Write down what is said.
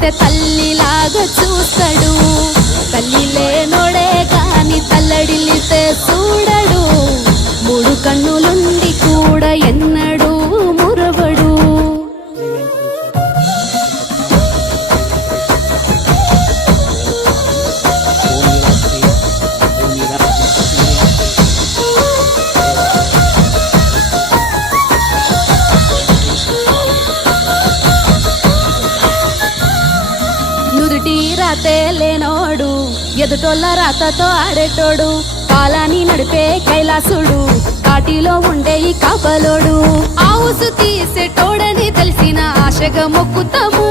చూస్తే తల్లిలాగా చూస్తాడు. తల్లి లేనోడే కాని తల్లడిల్లితే చూడడు. మూడు కన్నులుండి కూడా ఎన్నడూ మురవడు. నుదుటి రాతే లేనోడు ఎదుటోళ్ళ రాతతో ఆడేటోడు. కాలాన్ని నడిపే కైలాసుడు కాటిలో ఉండే ఈ కాపలోడు. ఆవుసు తీసేటోడని తెలిసిన ఆశగా మొక్కుతాము.